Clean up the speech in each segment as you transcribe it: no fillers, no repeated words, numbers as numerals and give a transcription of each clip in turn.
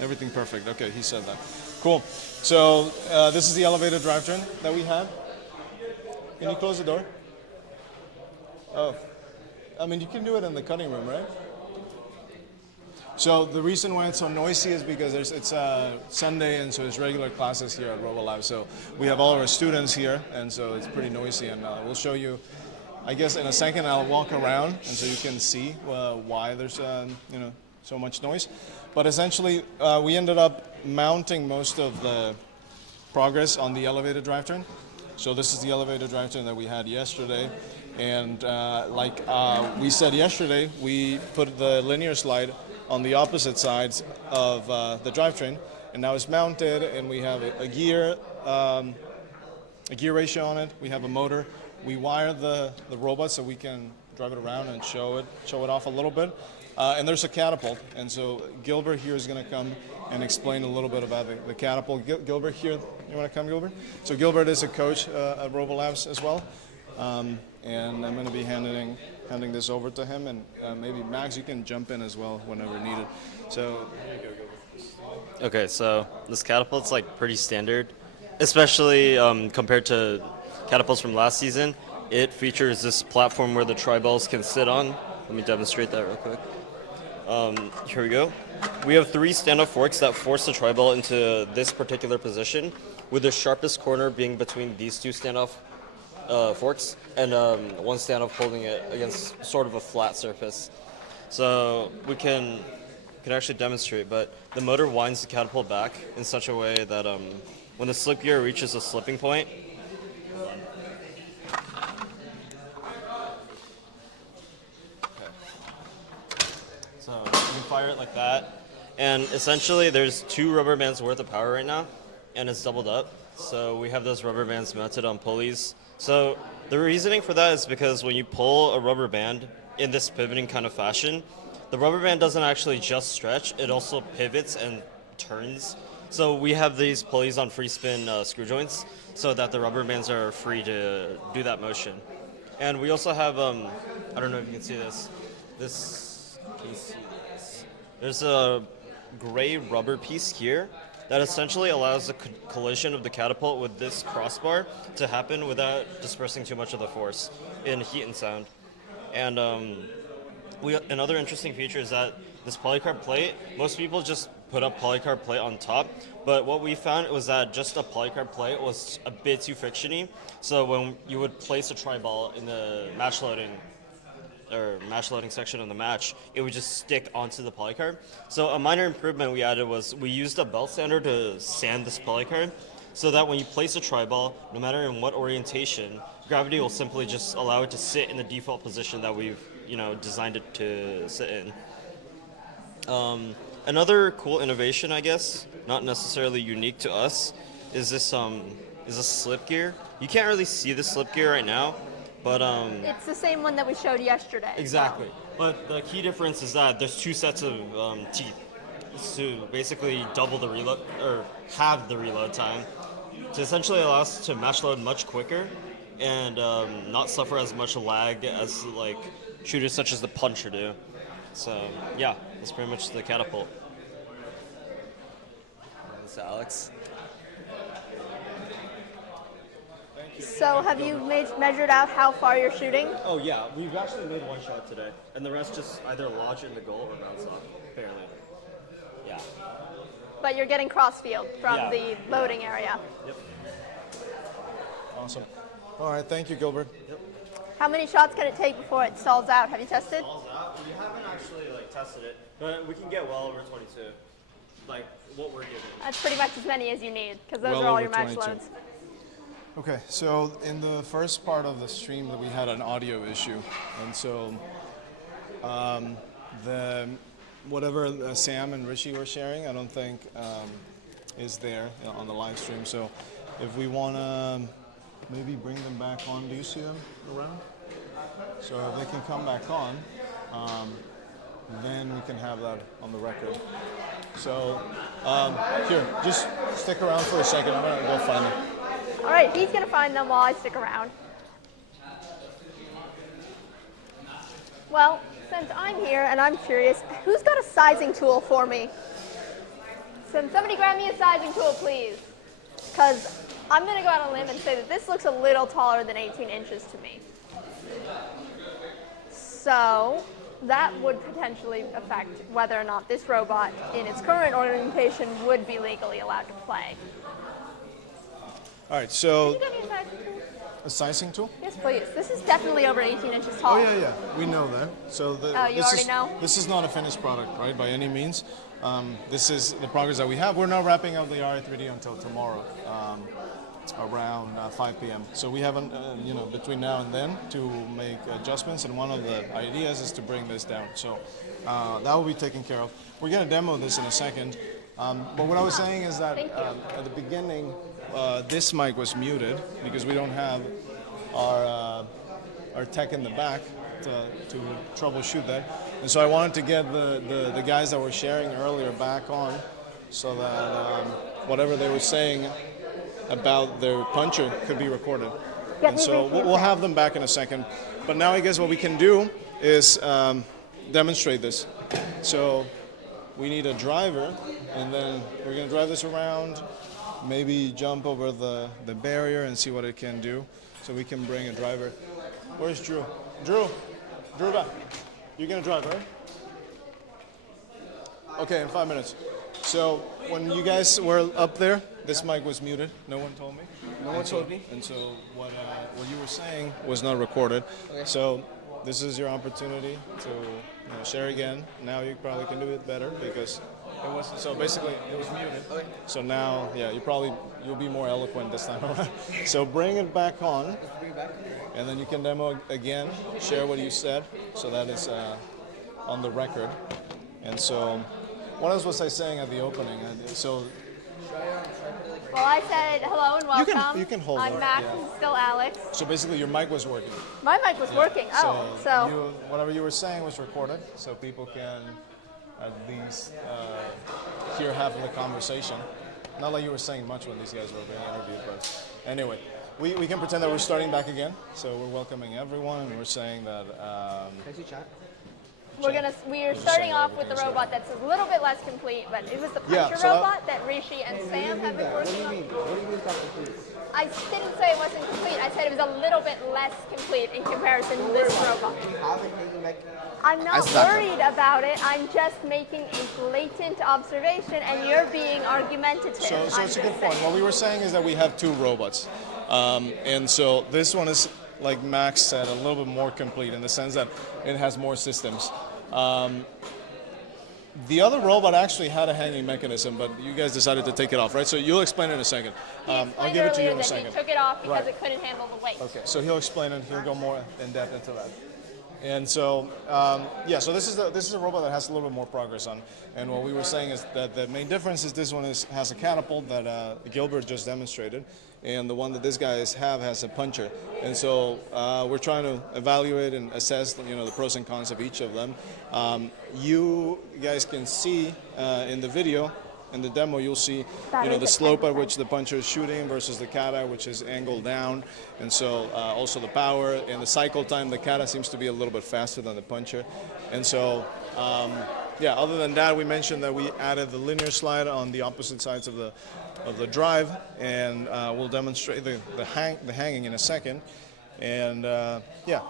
Everything perfect. Okay, he said that. Cool. So this is the elevated drivetrain that we had. Can you close the door? Oh, I mean, you can do it in the cutting room, right? So the reason why it's so noisy is because it's Sunday, and so there's regular classes here at ROBOLABS. So we have all of our students here, and so it's pretty noisy. And we'll show you, I guess in a second I'll walk around, and so you can see why there's so much noise. But essentially, we ended up mounting most of the progress on the elevated drivetrain. So this is the elevated drivetrain that we had yesterday. And like we said yesterday, we put the linear slide on the opposite sides of the drivetrain, and now it's mounted, and we have a gear ratio on it. We have a motor. We wire the robot so we can drive it around and show it off a little bit. And there's a catapult, and so Gilbert here is going to come and explain a little bit about the catapult. Gilbert here, you want to come, Gilbert? So Gilbert is a coach at ROBOLABS as well, and I'm going to be handing this over to him, and maybe Max, you can jump in as well whenever needed. So here you go, Gilbert. Okay, so this catapult's like pretty standard, especially compared to catapults from last season. It features this platform where the tri-balls can sit on. Let me demonstrate that real quick. Here we go. We have 3 stand-up forks that force the tri-ball into this particular position, with the sharpest corner being between these 2 stand-off forks, and one stand-off holding it against sort of a flat surface. So we can actually demonstrate, but the motor winds the catapult back in such a way that when the slip gear reaches a slipping point, so you can fire it like that, and essentially there's 2 rubber bands worth of power right now, and it's doubled up. So we have those rubber bands mounted on pulleys. So the reasoning for that is because when you pull a rubber band in this pivoting kind of fashion, the rubber band doesn't actually just stretch, it also pivots and turns. So we have these pulleys on free spin screw joints so that the rubber bands are free to do that motion. And we also have, I don't know if you can see this. Can you see this? There's a gray rubber piece here that essentially allows the collision of the catapult with this crossbar to happen without dispersing too much of the force in heat and sound. And another interesting feature is that this polycarb plate, most people just put a polycarb plate on top, but what we found was that just a polycarb plate was a bit too frictiony. So when you would place a tri-ball in the match loading section of the match, it would just stick onto the polycarb. So a minor improvement we added was we used a belt sander to sand this polycarb so that when you place a tri-ball, no matter in what orientation, gravity will simply just allow it to sit in the default position that we've designed it to sit in. Another cool innovation, I guess, not necessarily unique to us, is this is a slip gear. You can't really see the slip gear right now, but it's the same one that we showed yesterday. Exactly. But the key difference is that there's 2 sets of teeth to basically double the reload, or halve the reload time, to essentially allow us to match load much quicker and not suffer as much lag as like shooters such as the puncher do. So yeah, that's pretty much the catapult. This is Alex. So have you measured out how far you're shooting? Oh yeah, we've actually made 1 shot today, and the rest just either lodge in the goal or bounce off, apparently. Yeah. But you're getting crossfield from the loading area. Yep. Awesome. All right, thank you, Gilbert. Yep. How many shots can it take before it stalls out? Have you tested? Stalls out? We haven't actually tested it, but we can get well over 22. Like what we're given. That's pretty much as many as you need, because those Well are all over your match 22. loads. Okay, so in the first part of the stream that we had an audio issue, and so whatever Sam and Richie were sharing, I don't think is there on the live stream. So if we want to maybe bring them back on, do you see them around? So if they can come back on, then we can have that on the record. So here, just stick around for a second. I'm gonna go find them. All right, he's going to find them while I stick around. Well, since I'm here and I'm curious, who's got a sizing tool for me? Somebody grab me a sizing tool, please. Because I'm going to go out on a limb and say that this looks a little taller than 18 inches to me. So that would potentially affect whether or not this robot in its current orientation would be legally allowed to play. All right, so Can you give me a sizing tool? a sizing tool? Yes, please. This is definitely over 18 inches tall. Oh yeah, we know that. So You already know? This is not a finished product, right, by any means. This is the progress that we have. We're not wrapping up the Ri3D until tomorrow, around 5 p.m. So we haven't, between now and then to make adjustments. And one of the ideas is to bring this down. So that will be taken care of. We're going to demo this in a second. But what I was saying is that at the beginning, this mic was muted because we don't have our tech in the back to troubleshoot that. And so I wanted to get the guys that were sharing earlier back on so that whatever they were saying about their puncher could be recorded. And so we'll have them back in a second. But now I guess what we can do is demonstrate this. So we need a driver, and then we're going to drive this around, maybe jump over the barrier and see what it can do. So we can bring a driver. Where's Drew? Drew, back. You're going to drive, right? Okay, in 5 minutes. So when you guys were up there, this mic was muted. No one told me. No one told me. And so what you were saying was not recorded. Okay. So this is your opportunity to share again. Now you probably can do it better because it was. So basically, it was muted. Okay. So now, yeah, you'll be more eloquent this time around. So bring it back on, Bring it back. and then you can demo again. Share what you said, so that is on the record. And so, what else was I saying at the opening? So. Well, I said hello and welcome. You can hold I'm it, Max yeah. and still Alex. So basically, your mic was working. My mic was working. Oh, so. Whatever you were saying was recorded, so people can at least hear half of the conversation. Not like you were saying much when these guys were being interviewed, but anyway, we can pretend that we're starting back again. So we're welcoming everyone, and we're saying that. Can I see chat? We are starting off with the robot that's a little bit less complete, but it was the Yeah, puncher so robot that Rishi and Sam have been What do working you on. mean? What do you mean it's not complete? I didn't say it wasn't complete. I said it was a little bit less complete in comparison to this robot. Do you have a hanging mech? I'm not That's not worried about it. I'm just making a blatant observation, and you're being argumentative. So I'm it's a good just point. saying. What we were saying is that we have two robots, and so this one is, like Max said, a little bit more complete in the sense that it has more systems. The other robot actually had a hanging mechanism, but you guys decided to take it off, right? So you'll explain in a second. He I'll explained give it to you earlier in a that second. he took it off because Right. it couldn't handle the weight. Okay, so he'll explain it. He'll go more in depth into that. And so, so this is a robot that has a little bit more progress on. And what we were saying is that the main difference is this one has a catapult that Gilbert just demonstrated, and the one that these guys have has a puncher. And so we're trying to evaluate and assess, the pros and cons of each of them. You guys can see in the video. In the demo, you'll see, the slope at which the puncher is shooting versus the kata, which is angled down, and so also the power and the cycle time. The kata seems to be a little bit faster than the puncher, and so other than that, we mentioned that we added the linear slide on the opposite sides of the drive, and we'll demonstrate the hanging in a second. And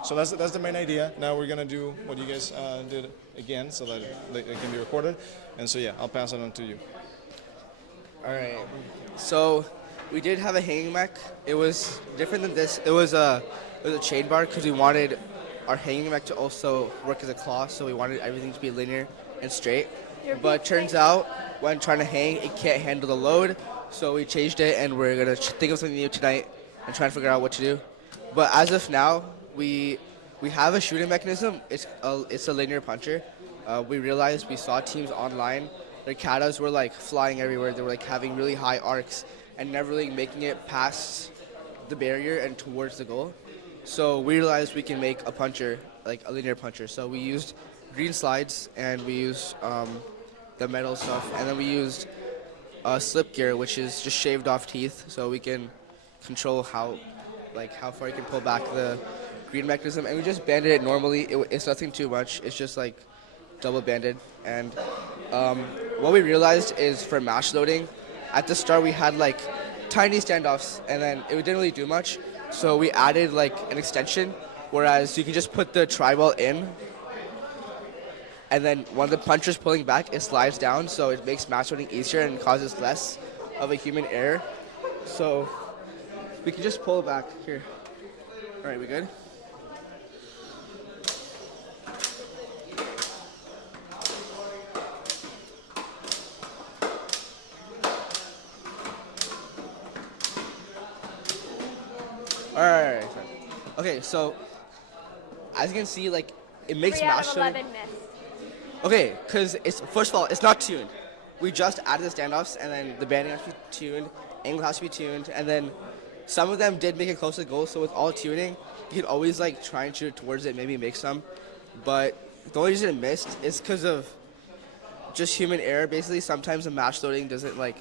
so that's the main idea. Now we're gonna do what you guys did again, so that it can be recorded. And so I'll pass it on to you. All right. So we did have a hanging mech. It was different than this. It was a chain bar because we wanted our hanging mech to also work as a claw. So we wanted everything to be linear and straight. But turns out when trying to hang, it can't handle the load. So we changed it, and we're gonna think of something new tonight and try and figure out what to do. But as of now, we have a shooting mechanism. It's a linear puncher. We realized we saw teams online. Their katas were like flying everywhere. They were like having really high arcs and never really making it past the barrier and towards the goal. So we realized we can make a puncher, like a linear puncher. So we used green slides, and we used the metal stuff, and then we used slip gear, which is just shaved off teeth, so we can control how far you can pull back the green mechanism. And we just banded it normally. It's nothing too much. It's just like double banded. And what we realized is for match loading, at the start we had like tiny standoffs, and then it didn't really do much. So we added like an extension, whereas you can just put the tri-ball in, and then when the puncher's pulling back, it slides down, so it makes match loading easier and causes less of a human error. So we can just pull it back here. All right, we good? All right. Okay, so as you can see, like it makes 3 out match of loading. 11 missed. Okay, because it's first of all, it's not tuned. We just added the standoffs, and then the banding has to be tuned, angle has to be tuned, and then some of them did make it close to the goal. So with all tuning, you can always like try and shoot towards it, maybe make some. But the only reason it missed is because of just human error. Basically, sometimes the match loading doesn't like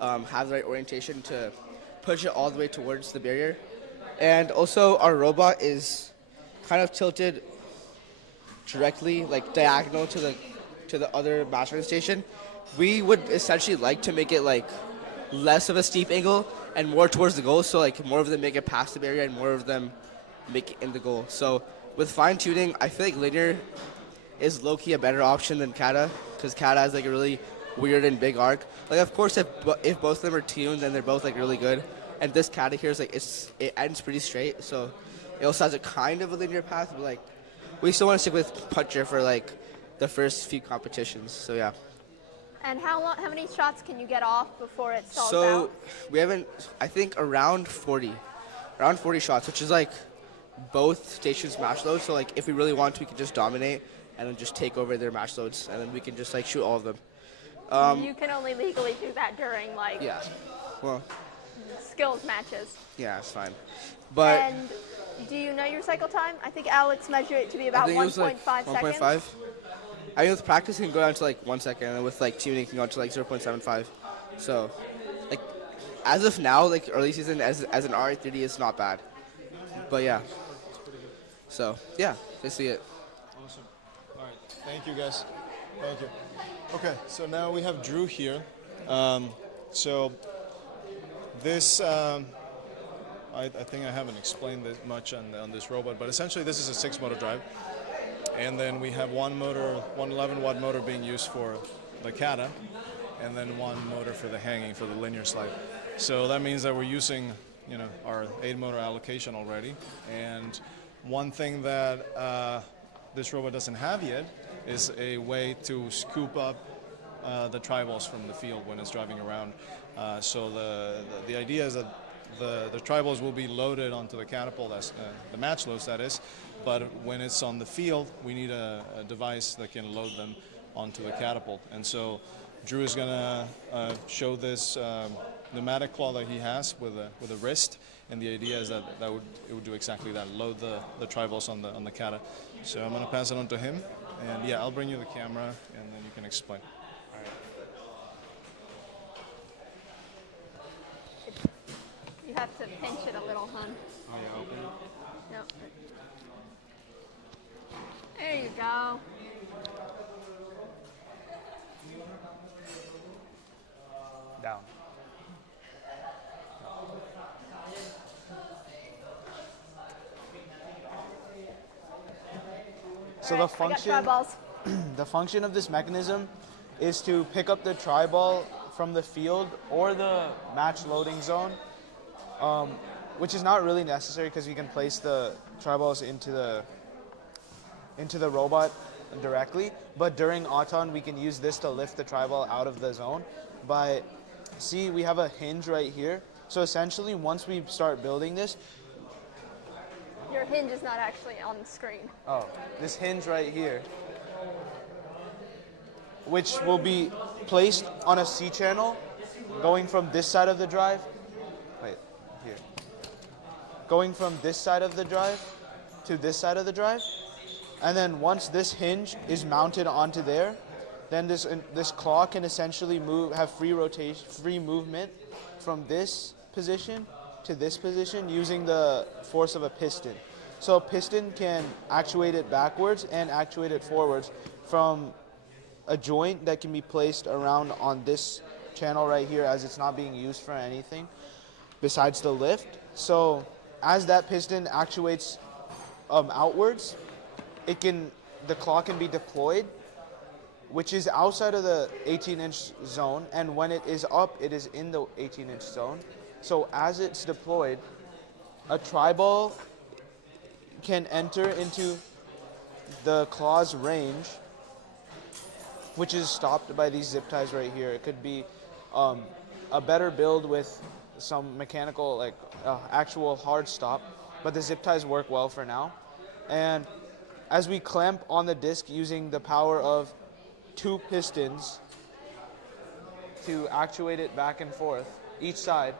have the right orientation to push it all the way towards the barrier, and also our robot is kind of tilted directly, like diagonal to the other matchmaking station. We would essentially like to make it like less of a steep angle and more towards the goal, so like more of them make it past the barrier and more of them make it in the goal. So with fine tuning, I feel like linear is low-key a better option than kata, because kata has like a really weird and big arc. Like of course if both of them are tuned, then they're both like really good. And this kata here is like it ends pretty straight, so it also has a kind of a linear path, but like we still want to stick with puncher for like the first few competitions. So yeah. And how many shots can you get off before it stalls So out? we haven't, I think around 40 shots, which is like both stations match loads. So like if we really want to, we can just dominate and then just take over their match loads, and then we can just like shoot all of them. You can only legally do that during like Yeah. Well, skills matches. yeah, it's fine. But And do you know your cycle time? I think Alex measured it to be about I think it was 1.5 like seconds. 1.5. I mean, with practice, you can go down to like 1 second, and with like tuning, you can go down to like 0.75. So, like, as of now, like early season, as an Ri3D, it's not bad. But yeah. So yeah, basically it. Awesome. All right. Thank you, guys. Thank you. Okay, so now we have Drew here. So this, I think I haven't explained this much on this robot, but essentially this is a 6-motor drive. And then we have one 11-watt motor being used for the kata, and then one motor for the hanging, for the linear slide. So that means that we're using, our 8-motor allocation already. And one thing that this robot doesn't have yet is a way to scoop up the tri-balls from the field when it's driving around. So the idea is that the tri-balls will be loaded onto the catapult, as the match loads, that is. But when it's on the field, we need a device that can load them onto the catapult. And so Drew is gonna show this pneumatic claw that he has with a wrist, and the idea is that it would do exactly that, load the tri-balls on the kata. So I'm gonna pass it on to him, and yeah, I'll bring you the camera, and then you can explain. You have to pinch it a little, hon. Oh yeah, open it. Yep. There you go. Down. So All right, the I got function, tri-balls. the function of this mechanism is to pick up the tri-ball from the field or the match loading zone, which is not really necessary because we can place the tri-balls into the robot directly. But during auton, we can use this to lift the tri-ball out of the zone. But see, we have a hinge right here. So essentially, once we start building this, Your hinge is not actually on the screen. this hinge right here, which will be placed on a C channel going from this side of the drive. Wait, here. Going from this side of the drive to this side of the drive. And then once this hinge is mounted onto there, then this claw can essentially have free rotation, free movement from this position to this position using the force of a piston. So a piston can actuate it backwards and actuate it forwards, from a joint that can be placed around on this channel right here, as it's not being used for anything besides the lift. So as that piston actuates outwards, the claw can be deployed, which is outside of the 18-inch zone, and when it is up, it is in the 18-inch zone. So as it's deployed, a tri-ball can enter into the claw's range, which is stopped by these zip ties right here. It could be a better build with some mechanical, like actual hard stop, but the zip ties work well for now. And as we clamp on the disc using the power of 2 pistons to actuate it back and forth, each side,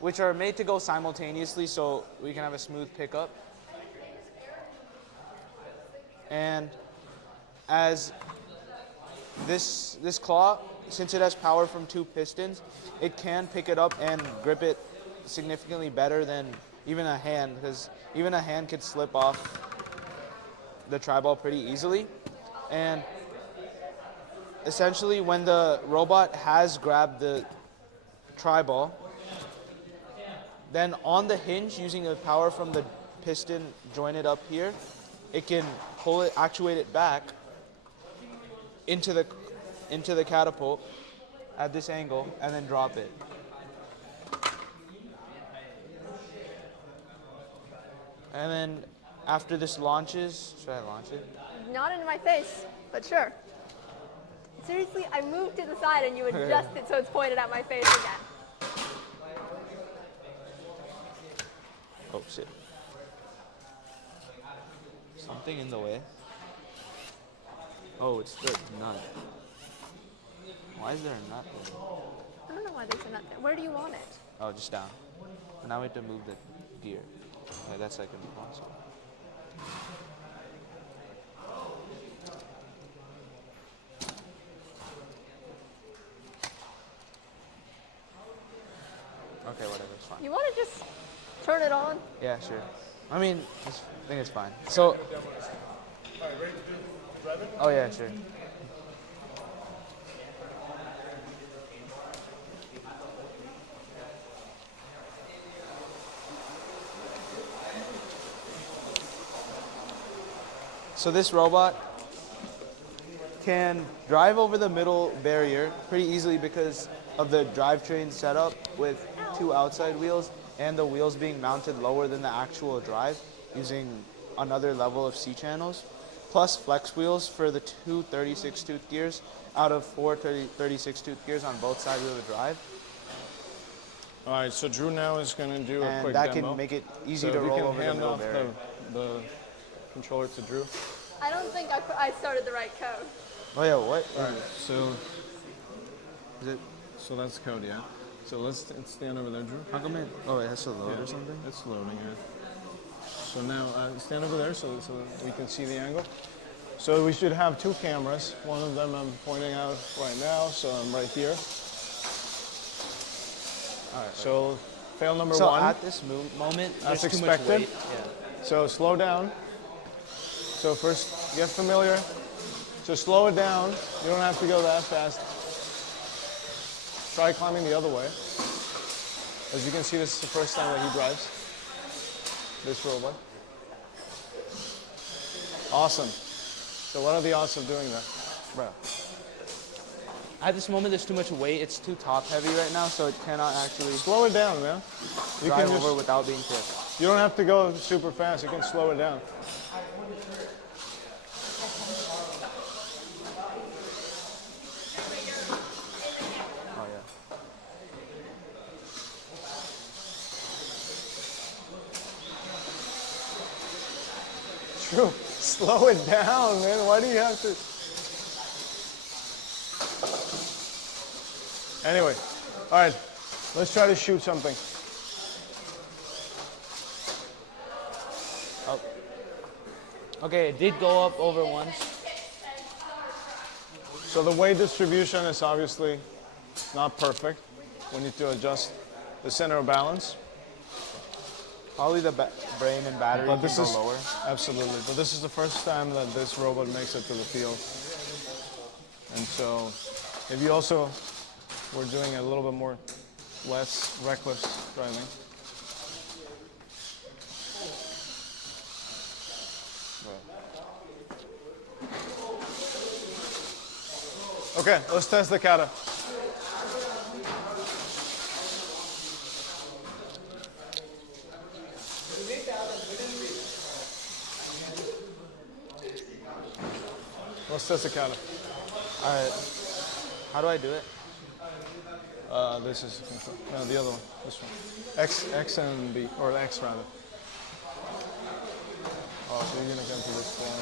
which are made to go simultaneously so we can have a smooth pickup. And as this claw, since it has power from 2 pistons, it can pick it up and grip it significantly better than even a hand, because even a hand could slip off the tri-ball pretty easily. And essentially, when the robot has grabbed the tri-ball, then on the hinge, using the power from the piston jointed up here, it can pull it, actuate it back into the catapult at this angle, and then drop it. And then after this launches, should I launch it? Not into my face, but sure. Seriously, I moved to the side and you adjust it so it's pointed at my face again. Oh shit. Something in the way. Oh, it's the nut. Why is there a nut there? I don't know why there's a nut there. Where do you want it? Oh, just down. And now we have to move the gear. Yeah, that's like impossible. Okay, whatever, it's fine. You want to just turn it on? Yeah, sure. I mean, I think it's fine. So. Oh yeah, sure. So this robot can drive over the middle barrier pretty easily because of the drivetrain setup with 2 outside wheels and the wheels being mounted lower than the actual drive using another level of C channels, plus flex wheels for the 2 36-tooth gears out of 4 36-tooth gears on both sides of the drive. All right, so Drew now is going to do a quick that demo. can make it easy So to if you roll can over the hand middle off barrier. the controller to Drew. I don't think I started the right code. Oh yeah, what? All right, so Is it? so that's code, yeah. So let's stand over there, Drew. How come it? Oh, it has to load Yeah, or something. It's loading, yeah. So now stand over there so we can see the angle. So we should have 2 cameras. One of them I'm pointing out right now, so I'm right here. All right, so fail number So 1. at this moment, As there's too much expected. weight. Yeah. So slow down. So first, get familiar. So slow it down. You don't have to go that fast. Try climbing the other way. As you can see, this is the first time that he drives this robot. Awesome. So what are the odds of doing that? Bro. At this moment, there's too much weight. It's too top heavy right now, so it cannot actually Slow it down, man. You drive can just, over without being tipped. you don't have to go super fast. You can slow it down. Oh yeah. True. Slow it down, man. Why do you have to? Anyway, all right. Let's try to shoot something. Okay, it did go up over once. So the weight distribution is obviously not perfect. We need to adjust the center of balance. Probably the brain and battery But can this go is lower. absolutely. But this is the first time that this robot makes it to the field. And so if you also were doing a little bit more less reckless driving. Okay, let's test the kata. Let's test the kata. All right. How do I do it? This is control. No, the other one. This one. X and B, or X rather. Oh, so you're gonna come to this one.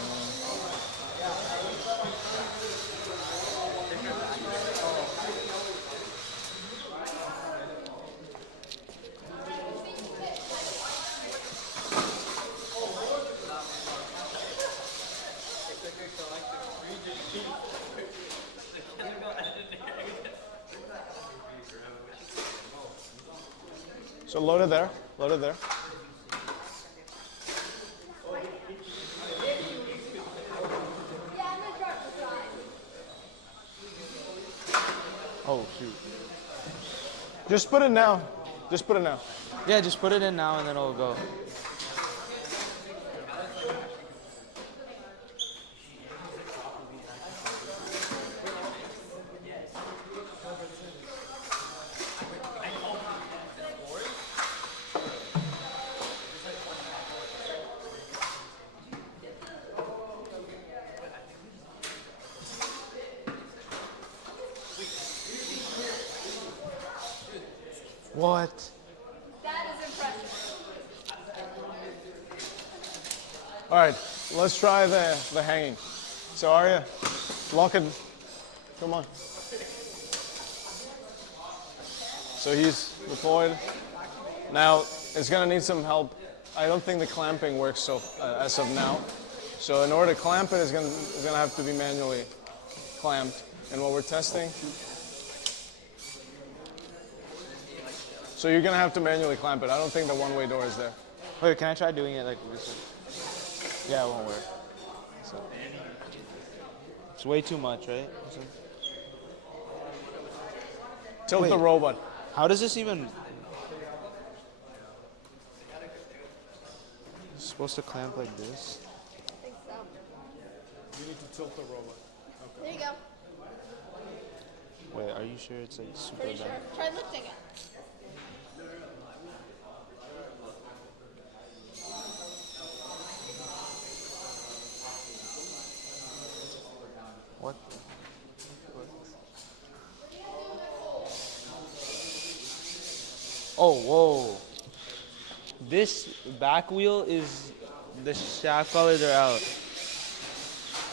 So load it there. Load it there. Oh shoot. Just put it now. Just put it now. Yeah, just put it in now and then it'll go. What? That is impressive. All right, let's try the hanging. So Arya, lock it. Come on. So he's deployed. Now it's gonna need some help. I don't think the clamping works so as of now. So in order to clamp it, it's gonna have to be manually clamped. And what we're testing. So you're gonna have to manually clamp it. I don't think the one-way door is there. Wait, can I try doing it like this way? Yeah, it won't work. So, it's way too much, right? Tilt the Wait. robot. How does this even? It's supposed to clamp like this. I think so. You need to tilt the robot. There you go. Wait, are you sure it's like super Pretty sure. bad? Try lifting it. What? Oh, whoa. This back wheel is, the shaft collars are out.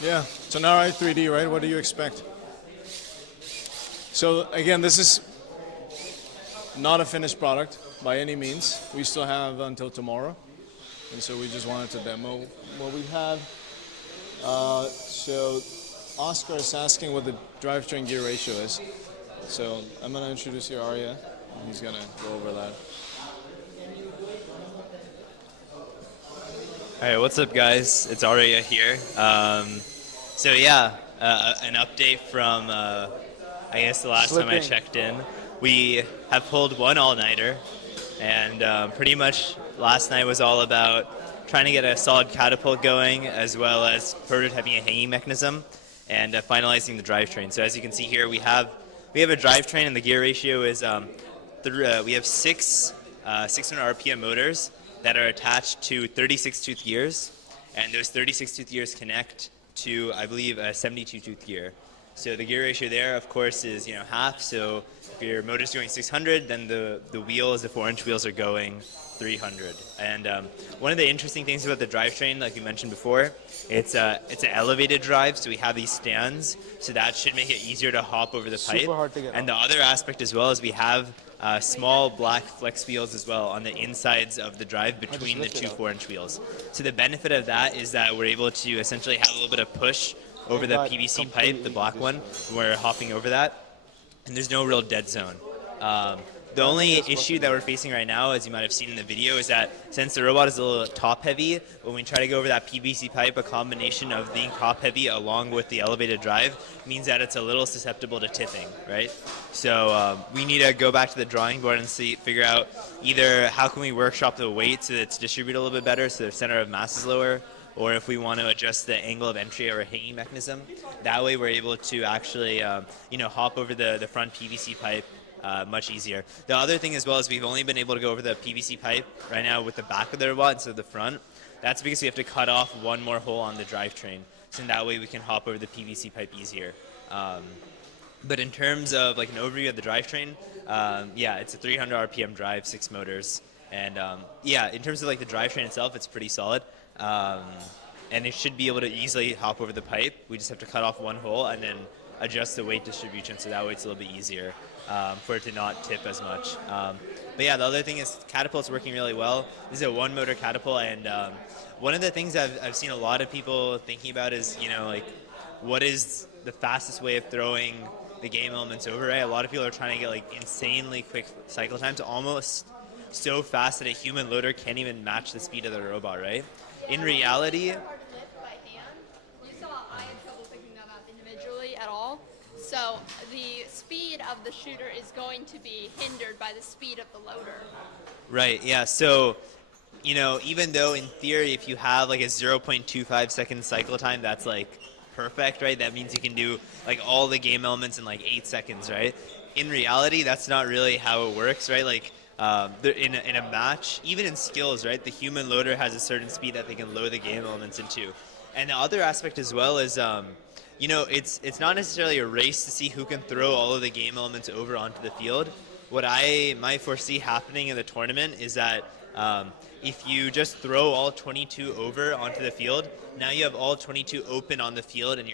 Yeah, it's an Ri3D, right? What do you expect? So again, this is not a finished product by any means. We still have until tomorrow. And so we just wanted to demo what we have. So Oscar is asking what the drivetrain gear ratio is. So I'm gonna introduce you Arya, and he's gonna go over that. All right, what's up, guys? It's Arya here. So yeah, an update from I guess the last time I Slipping. checked in. We have pulled one all-nighter, and pretty much last night was all about trying to get a solid catapult going, as well as prototyping a hanging mechanism and finalizing the drivetrain. So as you can see here, we have a drivetrain, and the gear ratio is we have six 600 RPM motors that are attached to 36-tooth gears, and those 36-tooth gears connect to, I believe, a 72-tooth gear. So the gear ratio there, of course, is half. So if your motor's going 600, then the wheels, the 4-inch wheels, are going 300. And one of the interesting things about the drivetrain, like we mentioned before, it's an elevated drive, so we have these stands, so that should make it easier to hop over the pipe. Super hard to get And the other aspect as well is we have small black flex wheels as well on the insides of the drive between the lift it two up. 4-inch wheels. So the benefit of that is that we're able to essentially have a little bit of push over the got PVC pipe, completely the black one, positioned. when we're hopping over that, and there's no real dead zone. The only issue that we're facing right now, as you might have seen in the video, is that since the robot is a little top heavy, when we try to go over that PVC pipe, a combination of being top heavy along with the elevated drive means that it's a little susceptible to tipping, right? So we need to go back to the drawing board and figure out either how can we workshop the weight so that it's distributed a little bit better, so the center of mass is lower, or if we want to adjust the angle of entry or a hanging mechanism. That way we're able to actually hop over the front PVC pipe much easier. The other thing as well is we've only been able to go over the PVC pipe right now with the back of the robot instead of the front. That's because we have to cut off one more hole on the drivetrain. So in that way we can hop over the PVC pipe easier. But in terms of like an overview of the drivetrain, it's a 300 RPM drive, 6 motors. And in terms of like the drivetrain itself, it's pretty solid. And it should be able to easily hop over the pipe. We just have to cut off one hole and then adjust the weight distribution so that way it's a little bit easier for it to not tip as much. But yeah, the other thing is catapult's working really well. This is a 1-motor catapult, and one of the things I've seen a lot of people thinking about is, what is the fastest way of throwing the game elements over, right? A lot of people are trying to get like insanely quick cycle times, almost so fast that a human loader can't even match the speed of the robot, right? In reality, You saw I had trouble picking them up individually at all. So the speed of the shooter is going to be hindered by the speed of the loader. right, yeah, so, even though in theory if you have like a 0.25 second cycle time, that's like perfect, right? That means you can do like all the game elements in like 8 seconds, right? In reality, that's not really how it works, right? Like in a match, even in skills, right? The human loader has a certain speed that they can load the game elements into. And the other aspect as well is, it's not necessarily a race to see who can throw all of the game elements over onto the field. What I might foresee happening in the tournament is that if you just throw all 22 over onto the field, now you have all 22 open on the field, and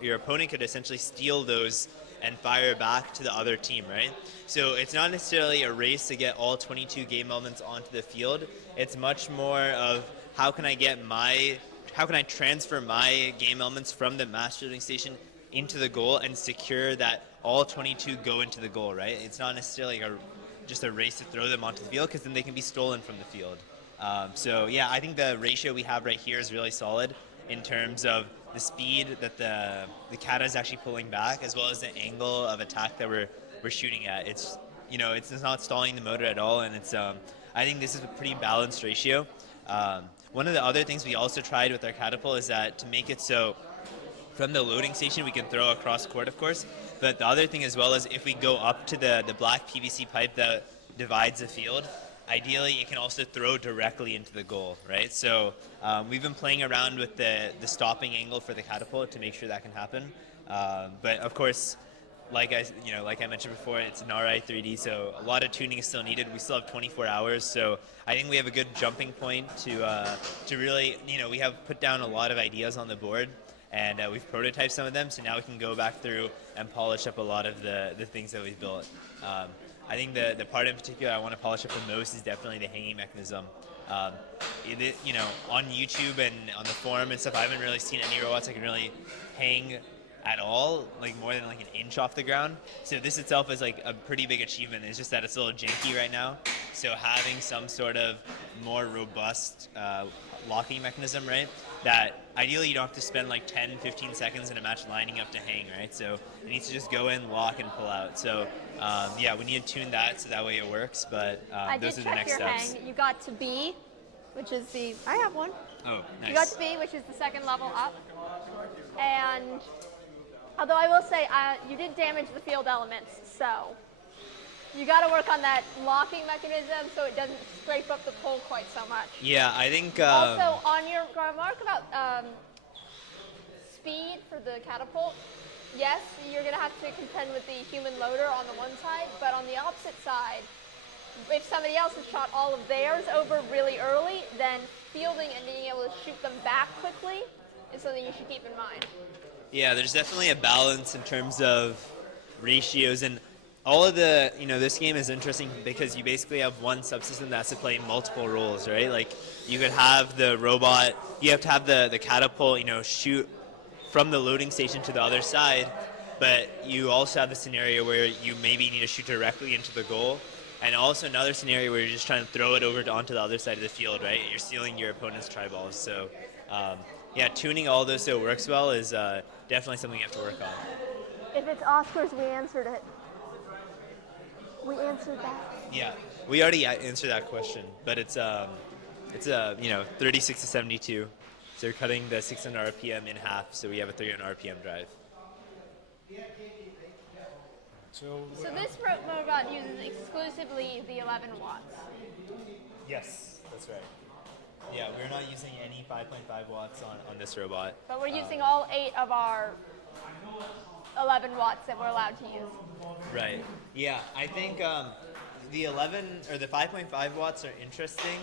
your opponent could essentially steal those and fire back to the other team, right? So it's not necessarily a race to get all 22 game elements onto the field. It's much more of how can I transfer my game elements from the mass shooting station into the goal and secure that all 22 go into the goal, right? It's not necessarily just a race to throw them onto the field, because then they can be stolen from the field. I think the ratio we have right here is really solid in terms of the speed that the kata is actually pulling back, as well as the angle of attack that we're shooting at. It's not stalling the motor at all, and it's I think this is a pretty balanced ratio. One of the other things we also tried with our catapult is that to make it so from the loading station we can throw across court, of course, but the other thing as well is if we go up to the black PVC pipe that divides the field, ideally it can also throw directly into the goal, right? So we've been playing around with the stopping angle for the catapult to make sure that can happen. But of course, like I mentioned before, it's an Ri3D, so a lot of tuning is still needed. We still have 24 hours, so I think we have a good jumping point to really, we have put down a lot of ideas on the board, and we've prototyped some of them, so now we can go back through and polish up a lot of the things that we've built. I think the part in particular I want to polish up the most is definitely the hanging mechanism. On YouTube and on the forum and stuff, I haven't really seen any robots that can really hang at all, like more than like an inch off the ground. So this itself is like a pretty big achievement. It's just that it's a little janky right now. So having some sort of more robust locking mechanism, right? That ideally you don't have to spend like 10, 15 seconds in a match lining up to hang, right? So it needs to just go in, lock, and pull out. So we need to tune that so that way it works. But those are the next steps. Hang. You got to B, which is I have one. Oh, nice. You got to B, which is the second level up. And although I will say you did damage the field elements, so you got to work on that locking mechanism so it doesn't scrape up the pole quite so much. Yeah, I think. Also, on your remark about speed for the catapult, yes, you're going to have to contend with the human loader on the one side, but on the opposite side, if somebody else has shot all of theirs over really early, then fielding and being able to shoot them back quickly is something you should keep in mind. Yeah, there's definitely a balance in terms of ratios, and all of the, this game is interesting because you basically have one subsystem that has to play multiple roles, right? Like, you could have the robot, you have to have the catapult, shoot from the loading station to the other side, but you also have the scenario where you maybe need to shoot directly into the goal, And also another scenario where you're just trying to throw it over onto the other side of the field, right? You're stealing your opponent's try balls. So yeah, tuning all those so it works well is definitely something you have to work on. If it's Oscars, we answered it. We answered that. Yeah, we already answered that question, but it's 36 to 72. So you're cutting the 600 RPM in half, so we have a 300 RPM drive. So this robot uses exclusively the 11 watts. Yes, that's right. Yeah, we're not using any 5.5 watts on this robot. But we're using all 8 of our 11 watts that we're allowed to use. Right. Yeah, I think the 11 or the 5.5 watts are interesting.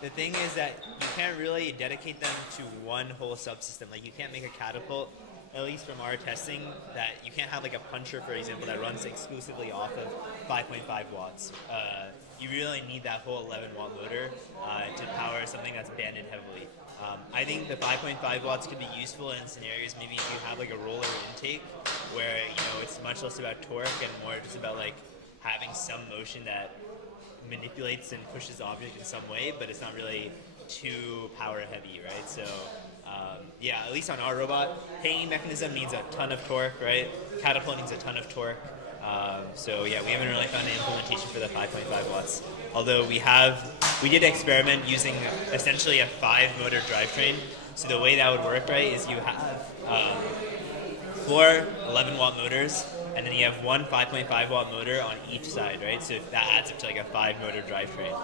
The thing is that you can't really dedicate them to one whole subsystem. Like you can't make a catapult, at least from our testing, that you can't have like a puncher, for example, that runs exclusively off of 5.5 watts. You really need that whole 11 watt motor to power something that's banded heavily. I think the 5.5 watts could be useful in scenarios maybe if you have like a roller intake where it's much less about torque and more just about like having some motion that manipulates and pushes the object in some way, but it's not really too power heavy, right? So yeah, at least on our robot, hanging mechanism needs a ton of torque, right? Catapult needs a ton of torque. So yeah, we haven't really found an implementation for the 5.5 watts. Although we did experiment using essentially a 5 motor drivetrain. So the way that would work, right, is you have 4 11 watt motors, and then you have one 5.5 watt motor on each side, right? So that adds up to like a 5 motor drivetrain.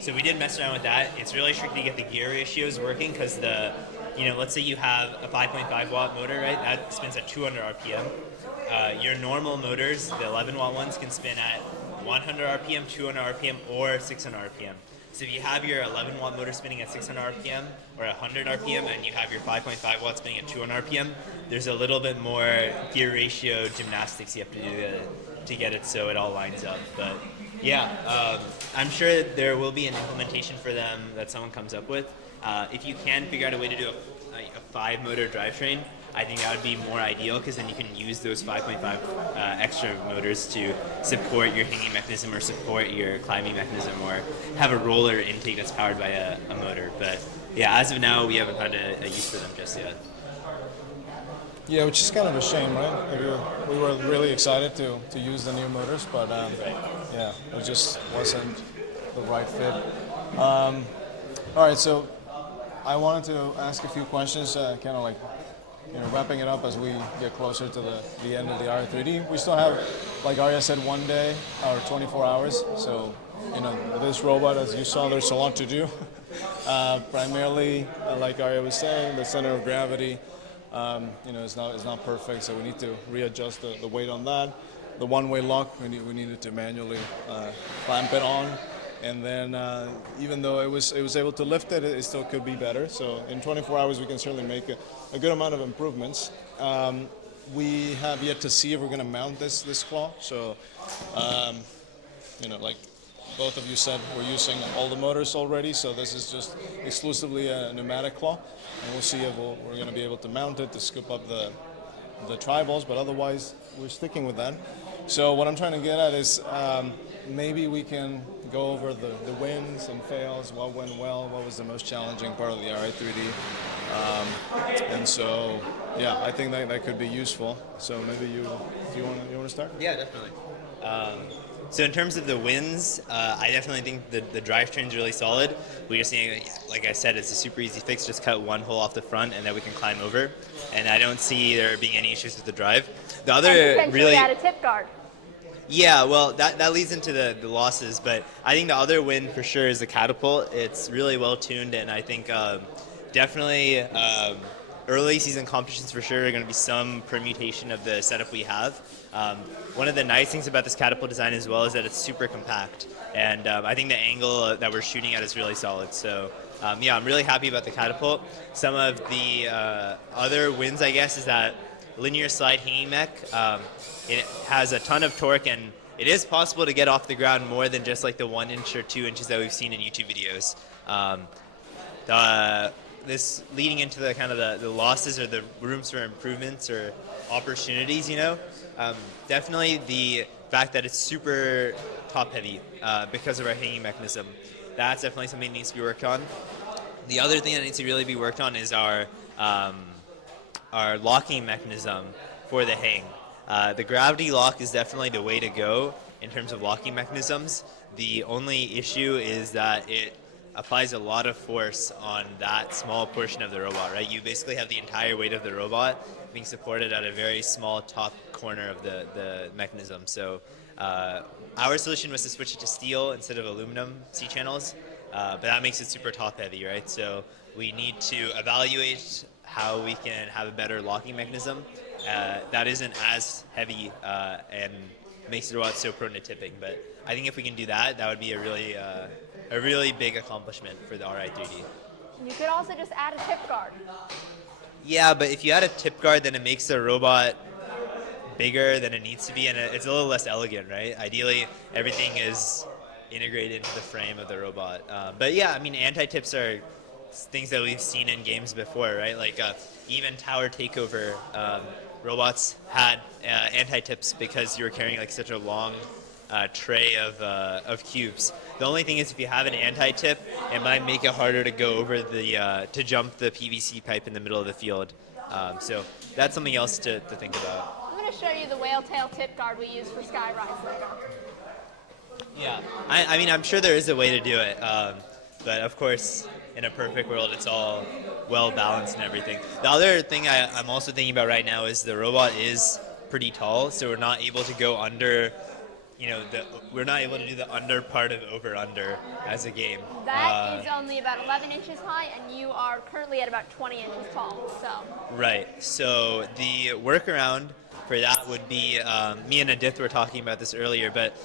So we did mess around with that. It's really tricky to get the gear ratios working because let's say you have a 5.5 watt motor, right? That spins at 200 RPM. Your normal motors, the 11 watt ones, can spin at 100 RPM, 200 RPM, or 600 RPM. So if you have your 11 watt motor spinning at 600 RPM or 100 RPM and you have your 5.5 watt spinning at 200 RPM, there's a little bit more gear ratio gymnastics you have to do to get it so it all lines up. But yeah, I'm sure there will be an implementation for them that someone comes up with. If you can figure out a way to do a 5 motor drivetrain, I think that would be more ideal because then you can use those 5.5 extra motors to support your hanging mechanism or support your climbing mechanism or have a roller intake that's powered by a motor. But yeah, as of now, we haven't found a use for them just yet. Yeah, which is kind of a shame, right? We were really excited to use the new motors, but yeah, it just wasn't the right fit. All right, so I wanted to ask a few questions, kind of like wrapping it up as we get closer to the end of the Ri3D. We still have, like Arya said, one day or 24 hours. So, this robot, as you saw, there's a lot to do. Primarily, like Arya was saying, the center of gravity, is not perfect. So we need to readjust the weight on that. The one-way lock, we needed to manually clamp it on. And then even though it was able to lift it, it still could be better. So in 24 hours, we can certainly make a good amount of improvements. We have yet to see if we're going to mount this claw. So, like both of you said, we're using all the motors already. So this is just exclusively a pneumatic claw. And we'll see if we're going to be able to mount it to scoop up the tri-balls. But otherwise, we're sticking with that. So what I'm trying to get at is maybe we can go over the wins and fails, what went well, what was the most challenging part of the Ri3D. And so, yeah, I think that could be useful. So maybe you want to start? Yeah, definitely. So in terms of the wins, I definitely think the drivetrain is really solid. We just need, like I said, it's a super easy fix. Just cut one hole off the front, and then we can climb over. And I don't see there being any issues with the drive. The other and really add a tip guard. Yeah, well, that leads into the losses, but I think the other win for sure is the catapult. It's really well tuned, and I think definitely early season competitions for sure are going to be some permutation of the setup we have. One of the nice things about this catapult design as well is that it's super compact, and I think the angle that we're shooting at is really solid. So yeah, I'm really happy about the catapult. Some of the other wins, I guess, is that linear slide hanging mech. It has a ton of torque, and it is possible to get off the ground more than just like the 1 inch or 2 inches that we've seen in YouTube videos. This leading into the kind of the losses or the rooms for improvements or opportunities, Definitely the fact that it's super top heavy because of our hanging mechanism. That's definitely something that needs to be worked on. The other thing that needs to really be worked on is our locking mechanism for the hang. The gravity lock is definitely the way to go in terms of locking mechanisms. The only issue is that it applies a lot of force on that small portion of the robot, right? You basically have the entire weight of the robot being supported at a very small top corner of the mechanism. So our solution was to switch it to steel instead of aluminum C-channels, but that makes it super top heavy, right? So we need to evaluate how we can have a better locking mechanism that isn't as heavy and makes the robot so prone to tipping. But I think if we can do that, that would be a really big accomplishment for the Ri3D. You could also just add a tip guard. Yeah, but if you add a tip guard, then it makes the robot bigger than it needs to be, and it's a little less elegant, right? Ideally, everything is integrated into the frame of the robot. But yeah, I mean, anti-tips are things that we've seen in games before, right? Like even Tower Takeover, robots had anti-tips because you were carrying like such a long tray of cubes. The only thing is, if you have an anti-tip, it might make it harder to go over to jump the PVC pipe in the middle of the field. So that's something else to think about. I'm going to show you the whale tail tip guard we use for Skyrise later. Yeah, I mean, I'm sure there is a way to do it, but of course, in a perfect world, it's all well balanced and everything. The other thing I'm also thinking about right now is the robot is pretty tall, so we're not able to go under. We're not able to do the under part of over-under as a game. That is only about 11 inches high, and you are currently at about 20 inches tall. So. Right. So the workaround for that would be, me and Adith were talking about this earlier, but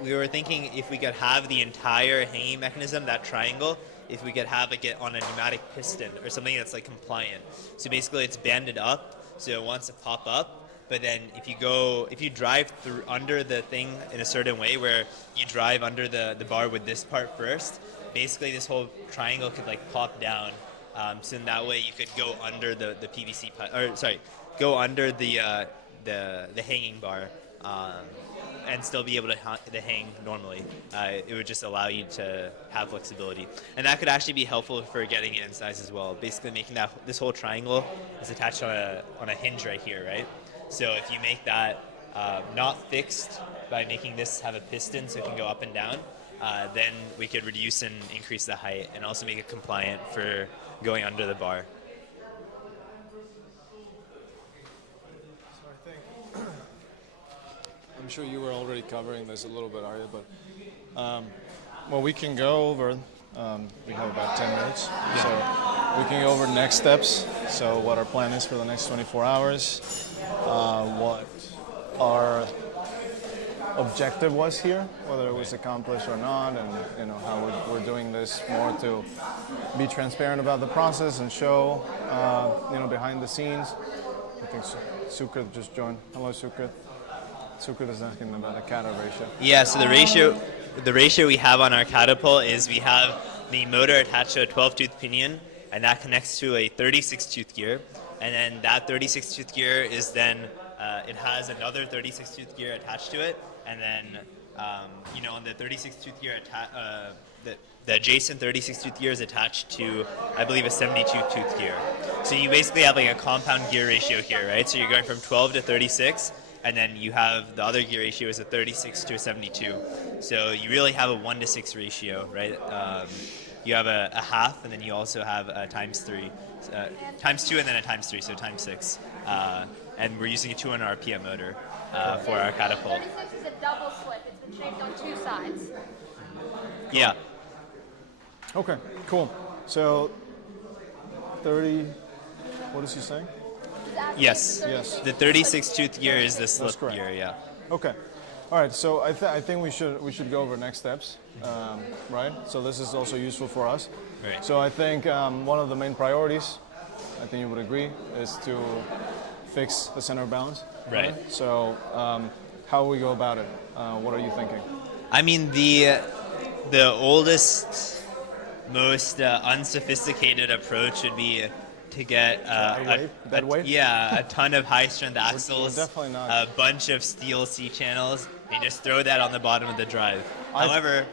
we were thinking if we could have the entire hanging mechanism, that triangle, if we could have it on a pneumatic piston or something that's like compliant. So basically it's banded up, so it wants to pop up. But then if you drive through under the thing in a certain way where you drive under the bar with this part first, basically this whole triangle could like pop down. So in that way you could go under the PVC pipe, or sorry, go under the hanging bar and still be able to hang normally. It would just allow you to have flexibility. And that could actually be helpful for getting it in size as well. Basically making this whole triangle is attached on a hinge right here, right? So if you make that not fixed by making this have a piston so it can go up and down, then we could reduce and increase the height and also make it compliant for going under the bar. So I think I'm sure you were already covering this a little bit, Arya, but well, we can go over. We have about 10 minutes, so we can go over next steps. So what our plan is for the next 24 hours. What our objective was here, whether it was accomplished or not, and how we're doing this more to be transparent about the process and show behind the scenes. I think Sukrit just joined. Hello, Sukrit. Sukrit is asking about the kata ratio. Yeah, so the ratio we have on our catapult is we have the motor attached to a 12-tooth pinion, and that connects to a 36-tooth gear. And then that 36-tooth gear is then, it has another 36-tooth gear attached to it. And then, on the 36-tooth gear, the adjacent 36-tooth gear is attached to, I believe, a 72-tooth gear. So you basically have like a compound gear ratio here, right? So you're going from 12 to 36, and then you have the other gear ratio is a 36 to a 72. So you really have a 1-to-6 ratio, right? You have a half, and then you also have a times 3. Times 2 and then a times 3, so times 6. And we're using a 200 RPM motor for our catapult. 36 is a double slip. It's been shaped on 2 sides. Yeah. Okay, cool. So 30. What is he saying? Yes. Yes. The 36-tooth gear is the slip correct. gear, yeah. Okay. All right. So I think we should go over next steps, right? So this is also useful for us. Right. So I think one of the main priorities, I think you would agree, is to fix the center of balance. Right. So how will we go about it? What are you thinking? I mean, the oldest, most unsophisticated approach would be to get Dead weight? yeah, a ton of high strength axles, definitely not. a bunch of steel C channels, and just throw that on the bottom of the drive. I- However,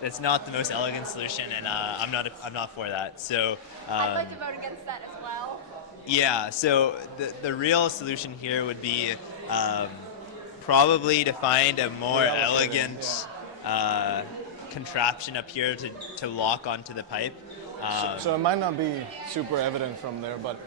that's not the most elegant solution, and I'm not for that. So I'd like to vote against that as well. yeah, so the real solution here would be probably to find a more Reallocated, elegant contraption up here to lock onto the pipe. So it might not be super evident from there, but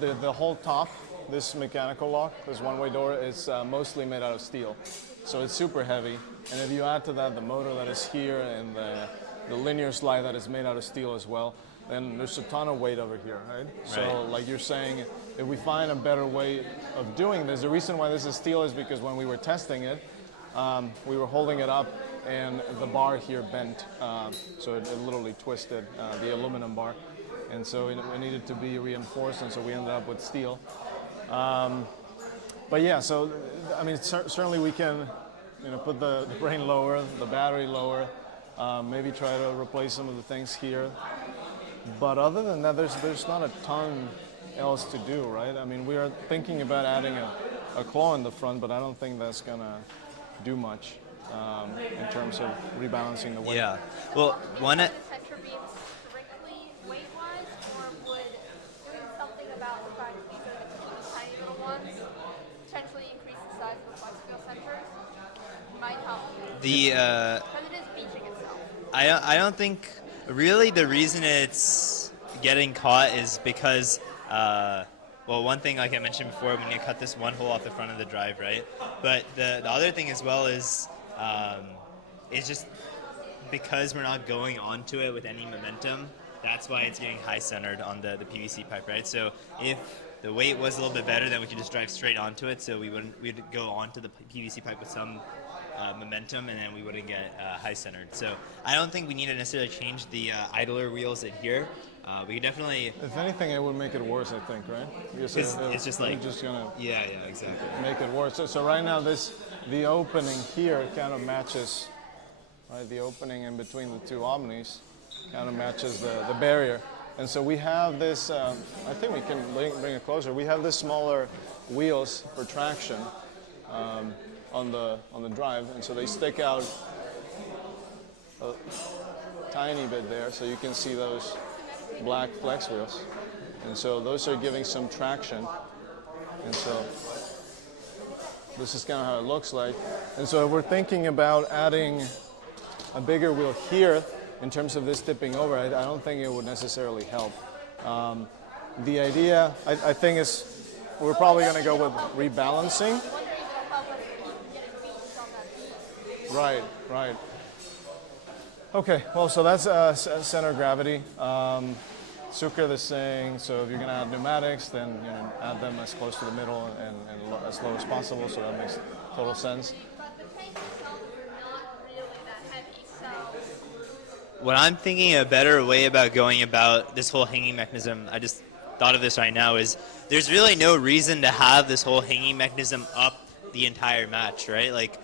the whole top, this mechanical lock, this one-way door, is mostly made out of steel. So it's super heavy. And if you add to that the motor that is here and the linear slide that is made out of steel as well, then there's a ton of weight over here, right? So like you're saying, if we find a better way of doing this, the reason why this is steel is because when we were testing it, we were holding it up and the bar here bent, so it literally twisted the aluminum bar, and so it needed to be reinforced, and so we ended up with steel. But yeah, so I mean, certainly we can, put the brain lower, the battery lower, maybe try to replace some of the things here. But other than that, there's not a ton else to do, right? I mean, we are thinking about adding a claw in the front, but I don't think that's gonna do much in terms of rebalancing the weight. Yeah, well, one. Would the center be strictly weight-wise, or would doing something about the fact that these are the tiny little ones potentially increase the size of the flex wheel centers? Might help. Because it is beaching itself. I don't think really the reason it's getting caught is because well, one thing, like I mentioned before, when you cut this one hole off the front of the drive, right? But the other thing as well is just because we're not going onto it with any momentum, that's why it's getting high centered on the PVC pipe, right? So if the weight was a little bit better, then we could just drive straight onto it, so we'd go onto the PVC pipe with some momentum, and then we wouldn't get high centered. So I don't think we need to necessarily change the idler wheels in here. We definitely. If anything, it would make it worse, I think, right? Because It's just like just gonna yeah, exactly. make it worse. So right now, the opening here kind of matches, right? The opening in between the two omnis kind of matches the barrier. And so we have this. I think we can bring it closer. We have this smaller wheels for traction on the drive, and so they stick out a tiny bit there, so you can see those black flex wheels, and so those are giving some traction, and so this is kind of how it looks like. And so if we're thinking about adding a bigger wheel here in terms of this tipping over, I don't think it would necessarily help. The idea, I think, is we're probably going to go with rebalancing. Right. Okay, well, so that's center of gravity. Sucre is saying, so if you're going to add pneumatics, then add them as close to the middle and as low as possible, so that makes total sense. But the tanks themselves are not really that heavy, so What I'm thinking a better way about going about this whole hanging mechanism, I just thought of this right now, is there's really no reason to have this whole hanging mechanism up the entire match, right? Like,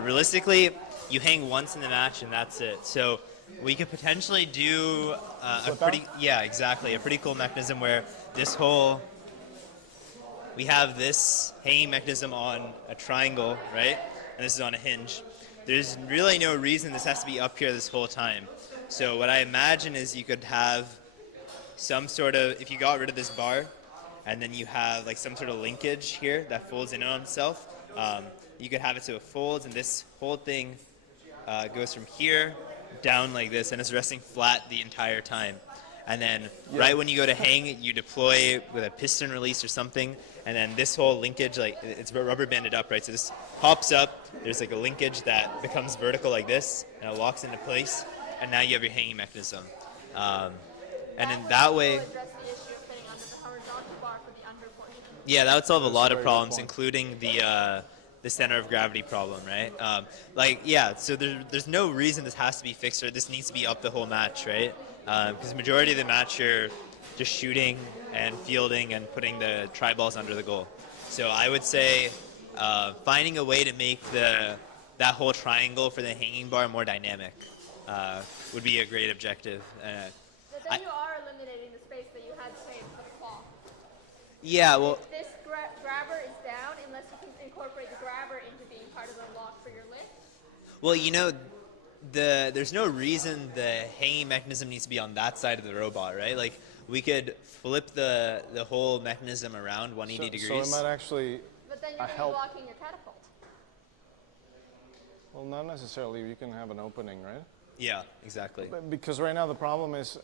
realistically, you hang once in the match and that's it. So we could potentially do a pretty cool mechanism where we have this hanging mechanism on a triangle, right? And this is on a hinge. There's really no reason this has to be up here this whole time. So what I imagine is you could have some sort of, if you got rid of this bar, and then you have like some sort of linkage here that folds in on itself, you could have it so it folds, and this whole thing goes from here down like this, and it's resting flat the entire time. And then right when you go to hang, you deploy with a piston release or something, and then this whole linkage, like it's rubber banded up, right? So this pops up, there's like a linkage that becomes vertical like this, and it locks into place, and now you have your hanging mechanism. And in that way, address the issue of fitting under the horizontal bar for the under portion. yeah, that would solve a lot of very good problems, point. including the center of gravity problem, right? So there's no reason this has to be fixed or this needs to be up the whole match, right? Because majority of the match you're just shooting and fielding and putting the try balls under the goal. So I would say finding a way to make that whole triangle for the hanging bar more dynamic would be a great objective. But then you are eliminating the space that you had saved for the claw. Yeah, well, If this grabber is down, unless you can incorporate the grabber into being part of the lock for your lift. well, there's no reason the hanging mechanism needs to be on that side of the robot, right? Like, we could flip the whole mechanism around 180 So degrees. it might actually But then you're going to be help. blocking your catapult. Well, not necessarily. You can have an opening, right? Yeah, exactly. Because right now the problem is,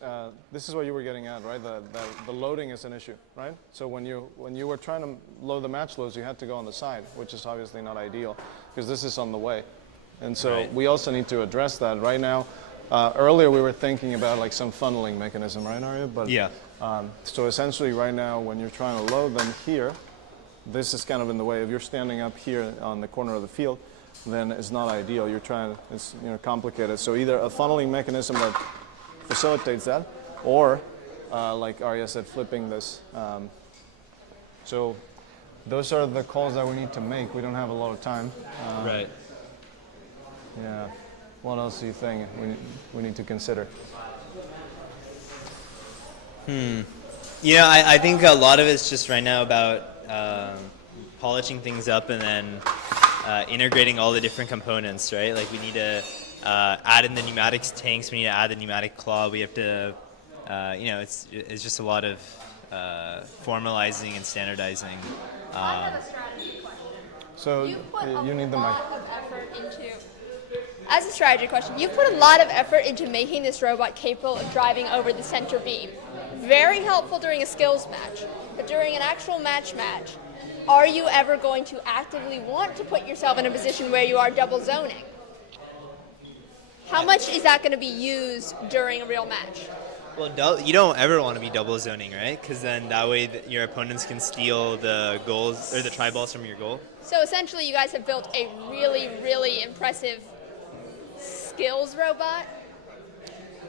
this is what you were getting at, right? The loading is an issue, right? So when you were trying to load the match loads, you had to go on the side, which is obviously not ideal, because this is on the way. And so Right. we also need to address that. Right now, earlier we were thinking about like some funneling mechanism, right, Arya? But, Yeah. so essentially right now when you're trying to load them here, this is kind of in the way. If you're standing up here on the corner of the field, then it's not ideal. You're trying, it's complicated. So either a funneling mechanism that facilitates that, or like Arya said, flipping this. So those are the calls that we need to make. We don't have a lot of time. Right. Yeah. What else do you think we need to consider? Yeah, I think a lot of it's just right now about polishing things up and then integrating all the different components, right? Like we need to add in the pneumatics tanks, we need to add the pneumatic claw, we have to, it's just a lot of formalizing and standardizing. I have a strategy question. So You've put you a need the mic. lot of effort into. As a strategy question, you've put a lot of effort into making this robot capable of driving over the center beam. Very helpful during a skills match, but during an actual match, are you ever going to actively want to put yourself in a position where you are double zoning? How much is that going to be used during a real match? Well, you don't ever want to be double zoning, right? Because then that way your opponents can steal the goals or the try balls from your goal. So essentially, you guys have built a really, really impressive skills robot.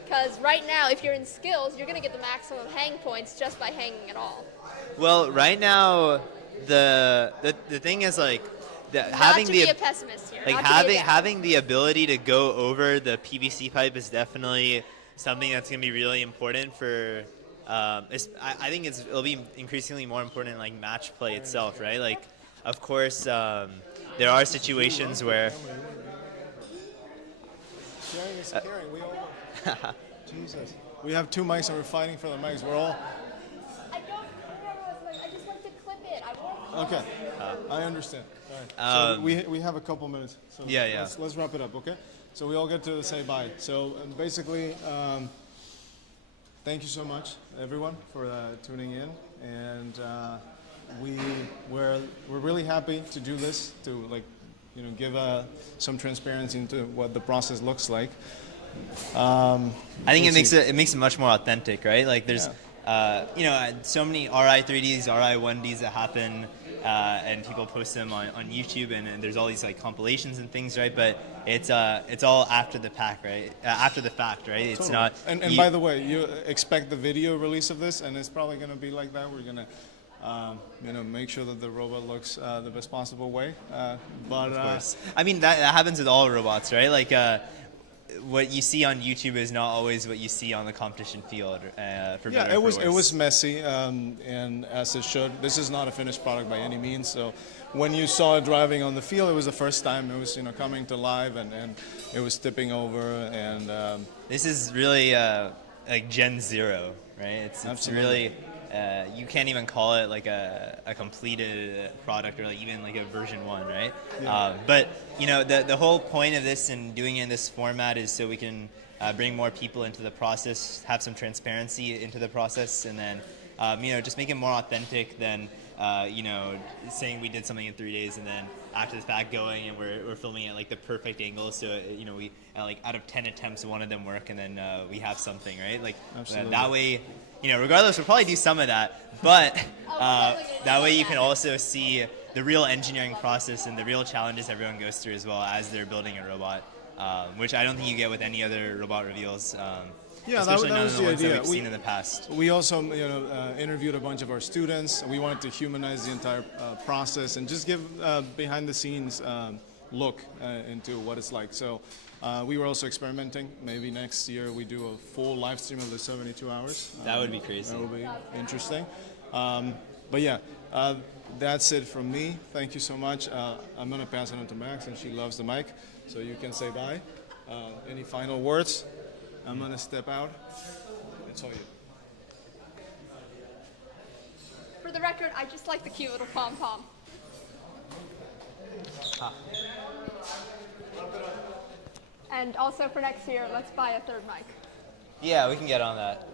Because right now, if you're in skills, you're going to get the maximum hang points just by hanging at all. Well, right now, the thing is like having not to the be a pessimist here. like not to be a having the ability to go over the PVC pipe is definitely something that's going to be really important for. I think it'll be increasingly more important in like match play itself, right? Like, of course, there are situations where. Jesus. We have two mics and we're fighting for the mics. We're all. I don't care. I just like to clip it. I won't. Okay. I understand. All right. So we have a couple minutes. So Yeah. Let's wrap it up, okay? So we all get to say bye. So basically, thank you so much, everyone, for tuning in. And we're really happy to do this, to give some transparency into what the process looks like. I think it makes it much more authentic, right? Like there's, so many Ri3Ds, Ri1Ds that happen, and people post them on YouTube, and there's all these like compilations and things, right? But it's all after the fact, right? It's Totally. not. And by the way, you expect the video release of this, and it's probably going to be like that. We're going to, make sure that the robot looks the best possible way. But Of course. I mean, that happens with all robots, right? Like, what you see on YouTube is not always what you see on the competition field. For better or for it worse. was messy, and as it should. This is not a finished product by any means. So, when you saw it driving on the field, it was the first time. It was coming to live, and it was tipping over. And this is really like Gen 0, right? It's Absolutely. really. You can't even call it like a completed product or like even like a version 1, right? Yeah. But the whole point of this and doing it in this format is so we can bring more people into the process, have some transparency into the process, and then just make it more authentic than saying we did something in 3 days and then after the fact going and we're filming at like the perfect angle, so we like out of 10 attempts one of them work and then we have something, right? Like Absolutely. that way. Regardless, we'll probably do some of that, but that way you can also see the real engineering process and the real challenges everyone goes through as well as they're building a robot, which I don't think you get with any other robot reveals. Especially none of the ones that we've seen in the past. We also, interviewed a bunch of our students. We wanted to humanize the entire process and just give behind-the-scenes look into what it's like. So we were also experimenting. Maybe next year we do a full live stream of the 72 hours. That would be crazy. That would be interesting. But yeah, that's it from me. Thank you so much. I'm gonna pass it on to Max, and she loves the mic, so you can say bye. Any final words? I'm gonna step out. It's all you. For the record, I just like the cute little pom-pom. And also for next year, let's buy a third mic. Yeah, we can get on that.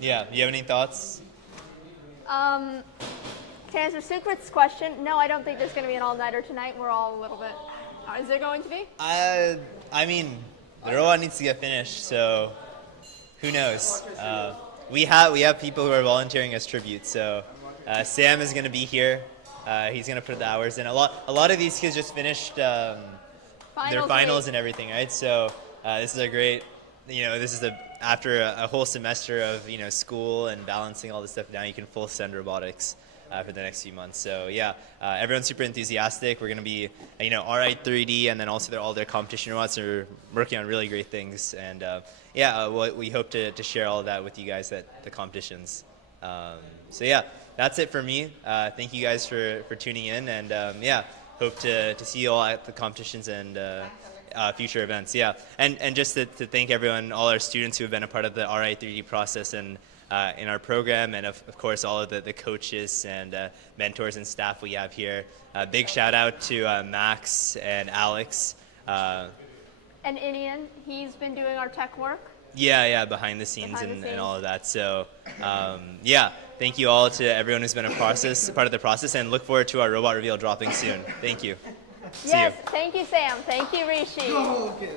Yeah, you have any thoughts? To answer Sucrit's question, no, I don't think there's going to be an all-nighter tonight. We're all a little bit. Is there going to be? I mean, the robot needs to get finished, so who knows? We have people who are volunteering as tribute. So Sam is going to be here. He's going to put the hours in. A lot of these kids just finished their finals and everything, right? So this is a great, this is after a whole semester of school and balancing all this stuff. Now you can full send robotics for the next few months. So yeah, everyone's super enthusiastic. We're going to be, Ri3D, and then also all their competition robots are working on really great things. And we hope to share all of that with you guys at the competitions. So yeah, that's it for me. Thank you guys for tuning in, and hope to see you all at the competitions and future events. Yeah, and just to thank everyone, all our students who have been a part of the Ri3D process and in our program, and of course all of the coaches and mentors and staff we have here. Big shout out to Max and Alex. And Inian, he's been doing our tech work. Yeah, behind the scenes and all of that. So thank you all to everyone who's been part of the process, and look forward to our robot reveal dropping soon. Thank you. Yes, thank you, Sam. Thank you, Rishi. Okay.